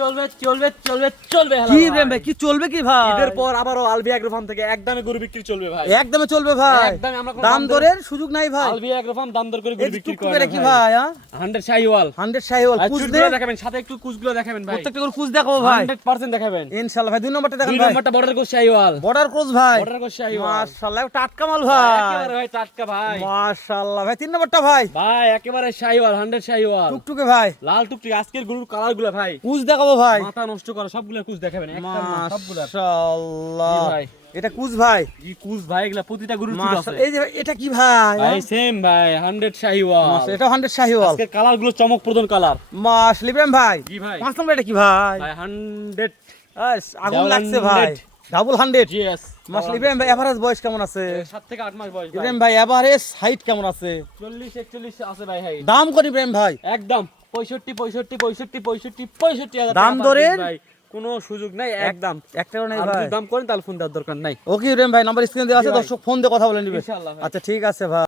চলবে চলবে চলবে চলবে কি ইব্রাহিম ভাই কি চলবে কি ভাই? ঈদের পর আবারও আলবি এগ্রো ফার্ম থেকে একদমে গরু বিক্রি চলবে ভাই। একদমে চলবে ভাই, একদমে আমরা কোনো দাম দরের সুযোগ নাই ভাই। আলবি এগ্রো ফার্ম দাম দর করে এই গরু যে বিক্রি টুকটুকে করে রেখি ভাই, 100 শাহিওয়াল 100 শাহিওয়াল আর কুজ চুটগুলো দে, দেখাবেন, সাথে একটু কুচগুলো দেখাবেন ভাই। প্রত্যেকটা করে কুজ দেখাবো ভাই 100% দেখাবেন ইনশাআল্লাহ ভাই। 2 নম্বরটা দুই দেখান ভাই, নম্বরটা border coach Sahiwal, border cross ভাই, বর্ডার কোচ শাহিওয়াল মাশাআল্লাহ টাটকা মাল ভাই, একেবারে ভাই টাটকা ভাই মাশাআল্লাহ ভাই। 3 নম্বরটা ভাই, ভাই একেবারে শাহিওয়াল 100 শাহিওয়াল টুকটুকে ভাই, লাল টুকটুকি। আজকের গরুর কালারগুলো ভাই কুজ দেখাবো ভাই, মাথা নষ্ট করা সবগুলো কুচ দেখাবেন একদম না, সবগুলো মাশাআল্লাহ জি ভাই। এটা কুজ ভাই, কি কুচ ভাই, এগুলা প্রতিটা গরুর চুল আছে মাশাআল্লাহ। এই যে এটা কি ভাই? ভাই সেম ভাই 100 শাহিওয়াল। মাশাআল্লাহ এটা 100 শাহিওয়াল, আজকের কালারগুলো চমকপ্রদ কালার মাশাআল্লাহ ইব্রাহিম ভাই। জি ভাই 5 নম্বর এটা কি ভাই? ভাই 100 আগুন লাগছে 100 ভাই, ডাবল 100। জিএস মাশাআল্লাহ ইব্রাহিম ভাই এভারেজ বয়স কেমন আছে? 7 থেকে 8 মাস বয়স ভাই। ইব্রাহিম ভাই এভারেজ হাইট কেমন আছে? 40 41 আছে ভাই। হাই দাম কত ইব্রাহিম ভাই? একদম 65 হাজার দাম টাকা দরের ভাই, কোনো সুযোগ নাই একদম। একটা নেই আর ভাই। যদি দাম করেন তাহলে ফোন দেওয়ার দরকার নাই ওকে ইব্রাহিম ভাই, নাম্বার স্ক্রিনে দেওয়া আছে, জি ভাই। দর্শক ফোন দিয়ে কথা বলে নিবে। ইনশাআল্লাহ ভাই। আচ্ছা ঠিক আছে ভাই।